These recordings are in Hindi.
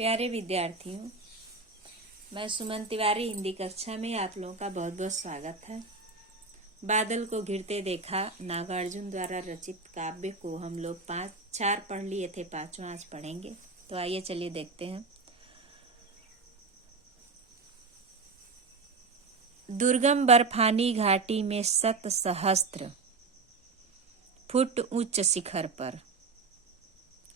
प्यारे विद्यार्थियों, मैं सुमन तिवारी हिंदी कक्षा में आप लोगों का बहुत बहुत स्वागत है। बादल को घिरते देखा नागार्जुन द्वारा रचित काव्य को हम लोग 4 पढ़ लिए थे, 5वां आज पढ़ेंगे। तो आइए चलिए देखते हैं। दुर्गम बर्फानी घाटी में 7 सहस्त्र फुट उच्च शिखर पर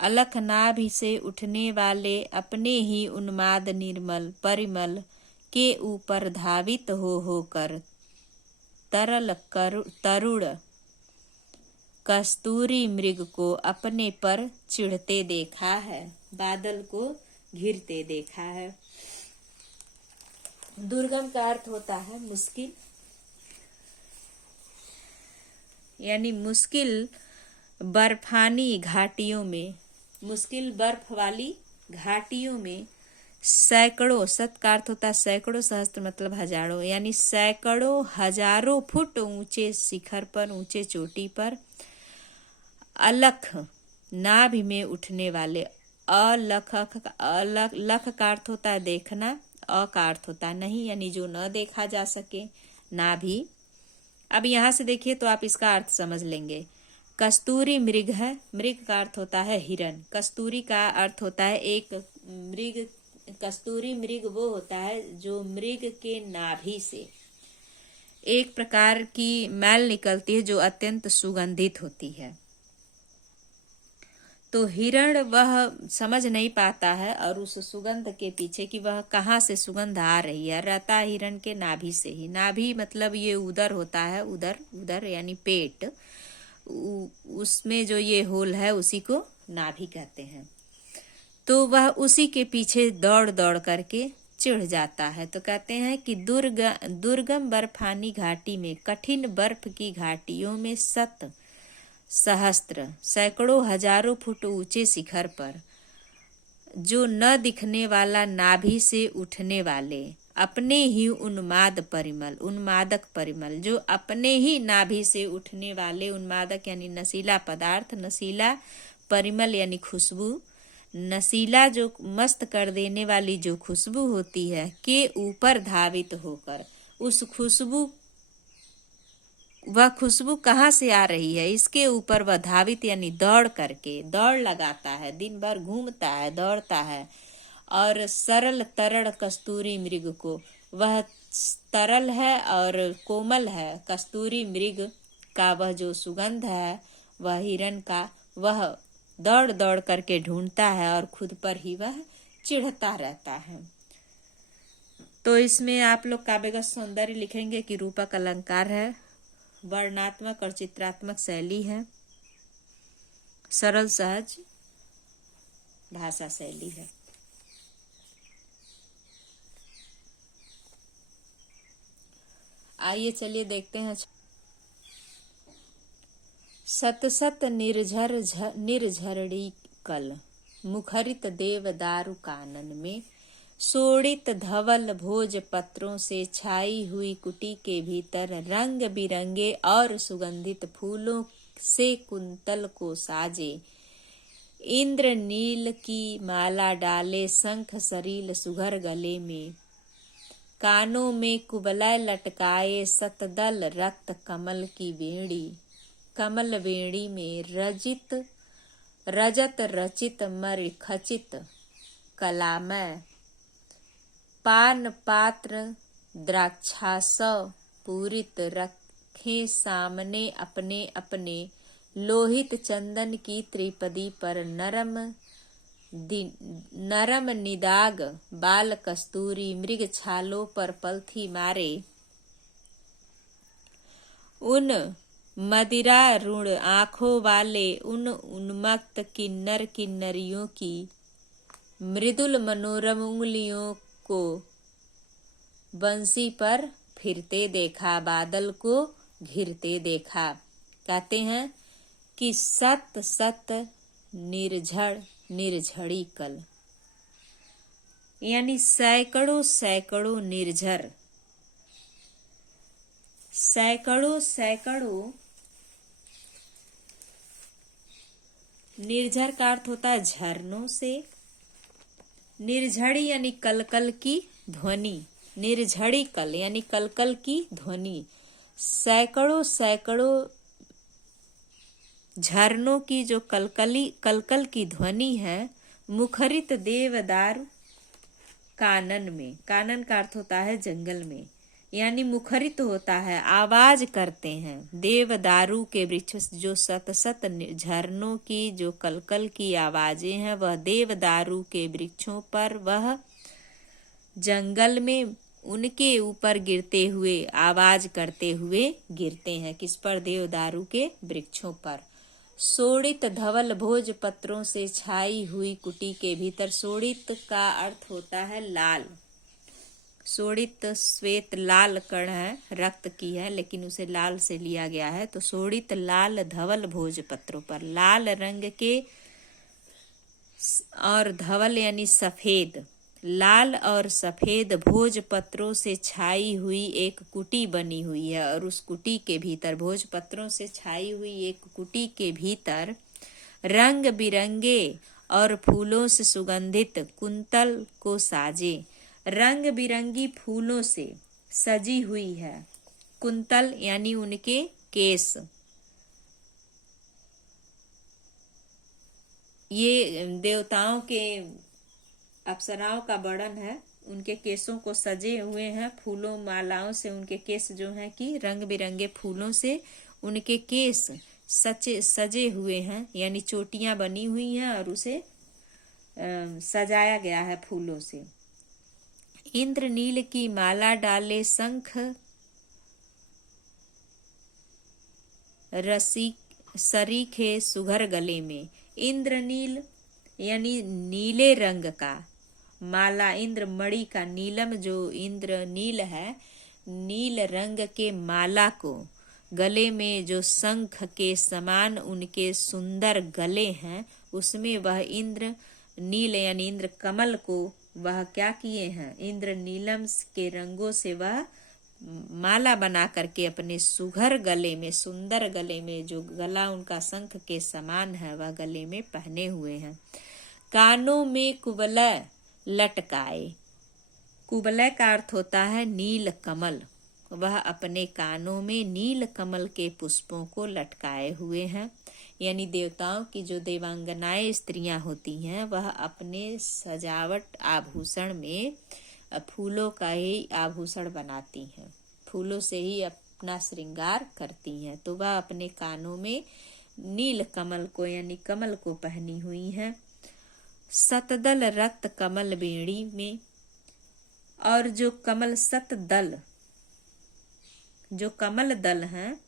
अलख नाभि से उठने वाले अपने ही उन्माद निर्मल परिमल के ऊपर धावित हो होकर तरल तरुण कस्तूरी मृग को अपने पर चिढ़ते देखा है, बादल को घिरते देखा है। दुर्गम का अर्थ होता है मुश्किल, यानी मुश्किल बर्फानी घाटियों में, मुश्किल बर्फ वाली घाटियों में सैकड़ों, सत का अर्थ होता है सैकड़ों, सहस्त्र मतलब हजारों, यानी सैकड़ों हजारों फुट ऊंचे शिखर पर, ऊंचे चोटी पर अलख नाभि में उठने वाले, अलख लख का अर्थ होता है देखना, अ का अर्थ होता है नहीं, यानी जो न देखा जा सके, नाभि। अब यहाँ से देखिए तो आप इसका अर्थ समझ लेंगे। कस्तूरी मृग है, मृग का अर्थ होता है हिरन, कस्तूरी का अर्थ होता है एक मृग, कस्तूरी मृग वो होता है जो मृग के नाभि से एक प्रकार की मैल निकलती है जो अत्यंत सुगंधित होती है। तो हिरण वह समझ नहीं पाता है और उस सुगंध के पीछे कि वह कहाँ से सुगंध आ रही है, रहता है हिरण के नाभि से ही। नाभि मतलब ये उदर होता है, उदर, उदर यानी पेट, उसमें जो ये होल है उसी को नाभि कहते हैं। तो वह उसी के पीछे दौड़ दौड़ करके चिढ़ जाता है। तो कहते हैं कि दुर्गम बर्फानी घाटी में, कठिन बर्फ की घाटियों में 7 सहस्त्र सैकड़ों हजारों फुट ऊंचे शिखर पर जो न दिखने वाला नाभि से उठने वाले अपने ही उन्माद परिमल, उन्मादक परिमल, जो अपने ही नाभि से उठने वाले, उन्मादक यानी नशीला पदार्थ, नशीला परिमल यानी खुशबू, नशीला जो मस्त कर देने वाली जो खुशबू होती है के ऊपर धावित होकर, उस खुशबू, वह खुशबू कहाँ से आ रही है इसके ऊपर वह धावित यानी दौड़ करके, दौड़ लगाता है, दिन भर घूमता है, दौड़ता है। और सरल तरल कस्तूरी मृग को, वह तरल है और कोमल है, कस्तूरी मृग का वह जो सुगंध है, वह हिरन का, वह दौड़ दौड़ करके ढूंढता है और खुद पर ही वह चिढ़ता रहता है। तो इसमें आप लोग काव्यगत सौंदर्य लिखेंगे कि रूपक अलंकार है, वर्णात्मक और चित्रात्मक शैली है, सरल सहज भाषा शैली है। आइए चलिए देखते हैं। सत निर्झरणी कल मुखरित देवदारु कानन में सोड़ित धवल भोज पत्रों से छाई हुई कुटी के भीतर रंग बिरंगे और सुगंधित फूलों से कुंतल को साजे, इंद्र नील की माला डाले शंख सरील सुघर गले में, कानों में कुबलय लटकाए सतदल रक्त कमल की वेणी, कमल वेणी में रजत रचित मर खचित कलामय, पान पात्र द्राक्षास पूरित रखे सामने अपने अपने, लोहित चंदन की त्रिपदी पर नरम निदाग बाल कस्तूरी मृग छालों पर पलथी मारे, उन मदिरा रुण आंखों वाले उन उन्मत्त किन्नर किन्नरियों की मृदुल मनोरम उंगलियों को बंसी पर फिरते देखा, बादल को घिरते देखा। कहते हैं कि सत निर्झड़ी कल, यानी सैकड़ों सैकड़ों निर्झर, सैकड़ों सैकड़ों, निर्झर का अर्थ होता है झरनों से, निर्झड़ी यानी कलकल की ध्वनि, निर्झड़ी कल यानी कलकल की ध्वनि, सैकड़ों सैकड़ों झरनों की जो कलकल की ध्वनि है, मुखरित देवदारू कानन में, कानन का अर्थ होता है जंगल में, यानी मुखरित होता है, आवाज करते हैं। देवदारू के वृक्ष जो सत सत झरनों की जो कलकल की आवाजें हैं, वह देवदारू के वृक्षों पर, वह जंगल में उनके ऊपर गिरते हुए, आवाज करते हुए गिरते हैं। किस पर? देवदारू के वृक्षों पर। शोणित धवल भोज पत्रों से छाई हुई कुटी के भीतर, शोणित का अर्थ होता है लाल, शोणित श्वेत लाल कण है, रक्त की है, लेकिन उसे लाल से लिया गया है। तो शोणित लाल धवल भोज पत्रों पर, लाल रंग के और धवल यानी सफेद, लाल और सफेद भोज पत्रों से छाई हुई एक कुटी बनी हुई है, और उस कुटी के भीतर, भोज पत्रों से छाई हुई एक कुटी के भीतर रंग बिरंगे और फूलों से सुगंधित कुंतल को साजे, रंग बिरंगी फूलों से सजी हुई है। कुंतल यानी उनके केस, ये देवताओं के, अप्सराओं का वर्णन है। उनके केसों को सजे हुए हैं फूलों मालाओं से, उनके केस जो हैं कि रंग बिरंगे फूलों से उनके केस सजे हुए हैं, यानी चोटियां बनी हुई हैं और उसे सजाया गया है फूलों से। इंद्रनील की माला डाले शंख रसी सरीखे सुघर गले में, इंद्रनील यानी नीले रंग का माला, इंद्र मणि का नीलम जो इंद्र नील है, नील रंग के माला को गले में जो शंख के समान उनके सुंदर गले हैं, उसमें वह इंद्र नील यानी इंद्र कमल को वह क्या किए हैं, इंद्र नीलम के रंगों से वह माला बना करके अपने सुघर गले में, सुंदर गले में, जो गला उनका शंख के समान है, वह गले में पहने हुए हैं। कानों में कुबलय लटकाए, कुबलय का अर्थ होता है नील कमल, वह अपने कानों में नील कमल के पुष्पों को लटकाए हुए हैं, यानी देवताओं की जो देवांगनाएं स्त्रियां होती हैं, वह अपने सजावट आभूषण में फूलों का ही आभूषण बनाती हैं, फूलों से ही अपना श्रृंगार करती हैं। तो वह अपने कानों में नील कमल को यानी कमल को पहनी हुई हैं। सतदल रक्त कमल बेड़ी में, और जो कमल सतदल, जो कमल दल हैं,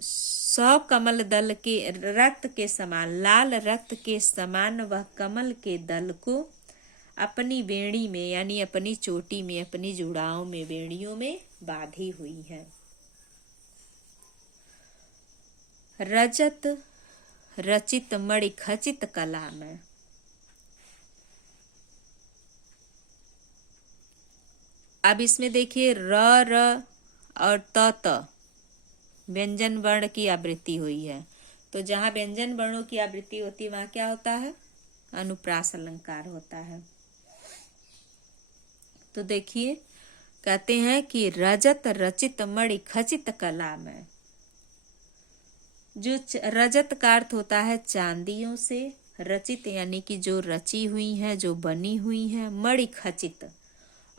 100 कमल दल के रक्त के समान, लाल रक्त के समान वह कमल के दल को अपनी बेड़ी में यानी अपनी चोटी में, अपनी जुड़ाओं में, बेड़ियों में बांधी हुई है। रजत रचित मणि खचित कला में, अब इसमें देखिए र और त व्यंजन वर्ण की आवृत्ति हुई है। तो जहाँ व्यंजन वर्णों की आवृत्ति होती है वहाँ क्या होता है? अनुप्रास अलंकार होता है। तो देखिए कहते हैं कि रजत रचित मणि खचित कला में, जो रजत का अर्थ होता है चांदियों से, रचित यानी कि जो रची हुई है, जो बनी हुई है, मणि खचित,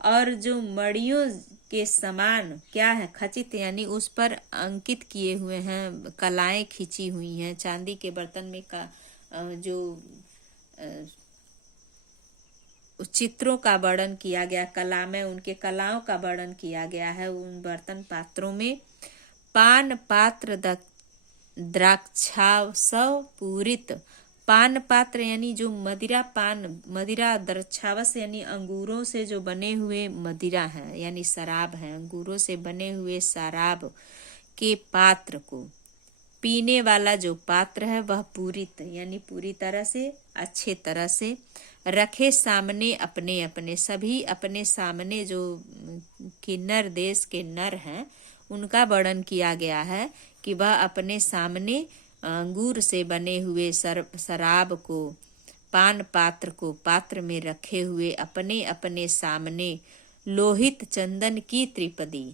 और जो मणियों के समान क्या है, खचित यानी उस पर अंकित किए हुए हैं, कलाएं खींची हुई हैं। चांदी के बर्तन में जो चित्रों का वर्णन किया गया, कला में उनके कलाओं का वर्णन किया गया है। उन बर्तन पात्रों में पान पात्र द्राक्षावसव पूरित, पान पात्र यानी जो मदिरा पान, मदिरा द्राक्षावस यानी अंगूरों से जो बने हुए मदिरा है यानी शराब है, अंगूरों से बने हुए शराब के पात्र को, पीने वाला जो पात्र है वह पूरित यानी पूरी तरह से, अच्छे तरह से रखे सामने अपने अपने, सभी अपने सामने जो किन्नर देश के नर हैं उनका वर्णन किया गया है कि वह अपने सामने अंगूर से बने हुए शराब को पान पात्र को पात्र में रखे हुए अपने अपने सामने लोहित चंदन की त्रिपदी,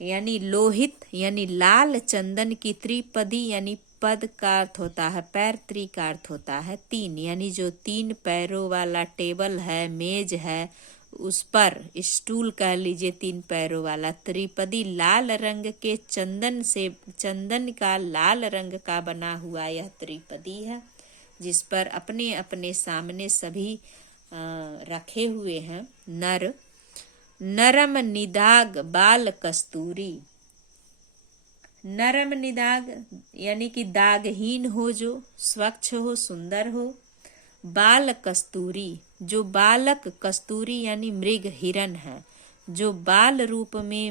यानी लोहित यानी लाल चंदन की त्रिपदी, यानी पद का अर्थ होता है पैर, त्रि का अर्थ होता है तीन, यानी जो 3 पैरों वाला टेबल है, मेज है, उस पर स्टूल कह लीजिए 3 पैरों वाला, त्रिपदी लाल रंग के चंदन का लाल रंग का बना हुआ यह त्रिपदी है, जिस पर अपने अपने सामने सभी रखे हुए हैं नर। नरम निदाग बाल कस्तूरी, नरम निदाग यानी कि दागहीन हो, जो स्वच्छ हो, सुंदर हो। बाल कस्तूरी, जो बालक कस्तूरी यानी मृग हिरन है, जो बाल रूप में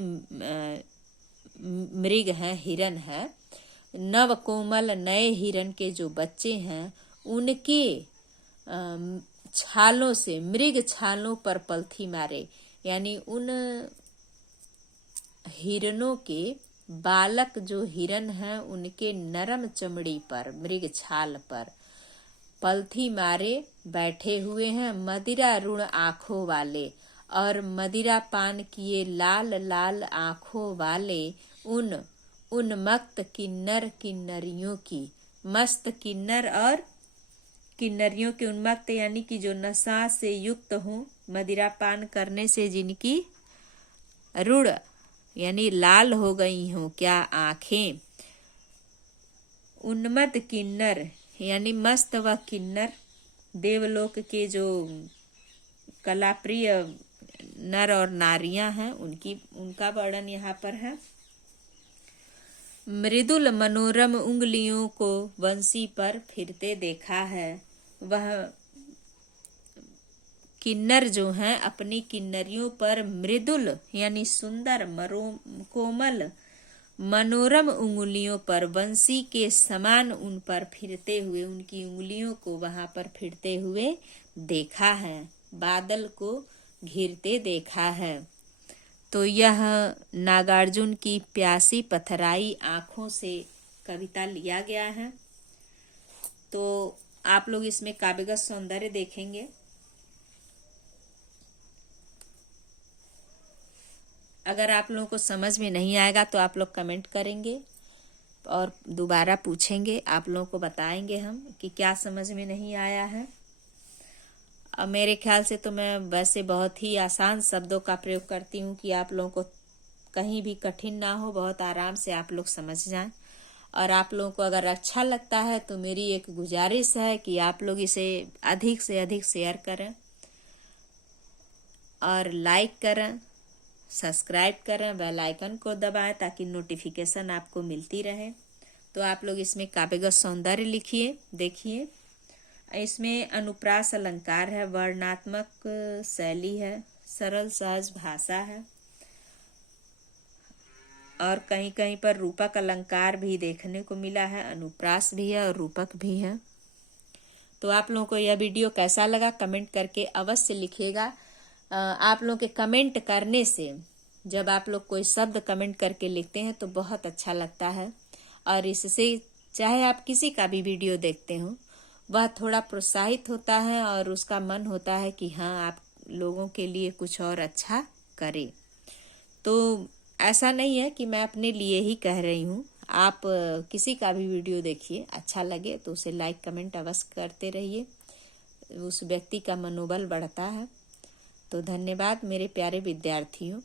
मृग है, हिरन है। नव कोमल नए हिरन के जो बच्चे हैं उनके छालों से, मृग छालों पर पलथी मारे, यानी उन हिरनों के बालक जो हिरन हैं उनके नरम चमड़ी पर, मृग छाल पर पलथी मारे बैठे हुए हैं। मदिरा रुण आंखों वाले, और मदिरा पान किए लाल लाल आंखों वाले उन उन्मत्त किन्नर किन्नरियों की, मस्त किन्नर और किन्नरियों के उन्मत्त यानी कि जो नशा से युक्त हों, मदिरा पान करने से जिनकी रुण यानी लाल हो गई हों क्या आंखें। उन्मत्त किन्नर यानी मस्त व किन्नर, देवलोक के जो कलाप्रिय नर और नारियां हैं उनका वर्णन यहाँ पर है। मृदुल मनोरम उंगलियों को बंसी पर फिरते देखा है। वह किन्नर जो हैं अपनी किन्नरियों पर मृदुल यानी सुंदर, कोमल, मनोरम उंगलियों पर बंसी के समान उन पर फिरते हुए, उनकी उंगलियों को वहां पर फिरते हुए देखा है, बादल को घिरते देखा है। तो यह नागार्जुन की प्यासी पथराई आंखों से कविता लिया गया है। तो आप लोग इसमें काव्यगत सौंदर्य देखेंगे। अगर आप लोगों को समझ में नहीं आएगा तो आप लोग कमेंट करेंगे और दोबारा पूछेंगे, आप लोगों को बताएंगे हम कि क्या समझ में नहीं आया है। और मेरे ख्याल से तो मैं वैसे बहुत ही आसान शब्दों का प्रयोग करती हूँ कि आप लोगों को कहीं भी कठिन ना हो, बहुत आराम से आप लोग समझ जाएं। और आप लोगों को अगर अच्छा लगता है तो मेरी एक गुजारिश है कि आप लोग इसे अधिक से अधिक शेयर करें और लाइक करें, सब्सक्राइब करें, बेल आइकन को दबाएं ताकि नोटिफिकेशन आपको मिलती रहे। तो आप लोग इसमें काव्यगत सौंदर्य लिखिए, देखिए। इसमें अनुप्रास अलंकार है, वर्णात्मक शैली है, सरल सहज भाषा है और कहीं कहीं पर रूपक अलंकार भी देखने को मिला है, अनुप्रास भी है और रूपक भी है। तो आप लोगों को यह वीडियो कैसा लगा कमेंट करके अवश्य लिखिएगा। आप लोगों के कमेंट करने से, जब आप लोग कोई शब्द कमेंट करके लिखते हैं तो बहुत अच्छा लगता है और इससे चाहे आप किसी का भी वीडियो देखते हो वह थोड़ा प्रोत्साहित होता है और उसका मन होता है कि हाँ आप लोगों के लिए कुछ और अच्छा करें। तो ऐसा नहीं है कि मैं अपने लिए ही कह रही हूँ, आप किसी का भी वीडियो देखिए, अच्छा लगे तो उसे लाइक कमेंट अवश्य करते रहिए, उस व्यक्ति का मनोबल बढ़ता है। तो धन्यवाद मेरे प्यारे विद्यार्थियों।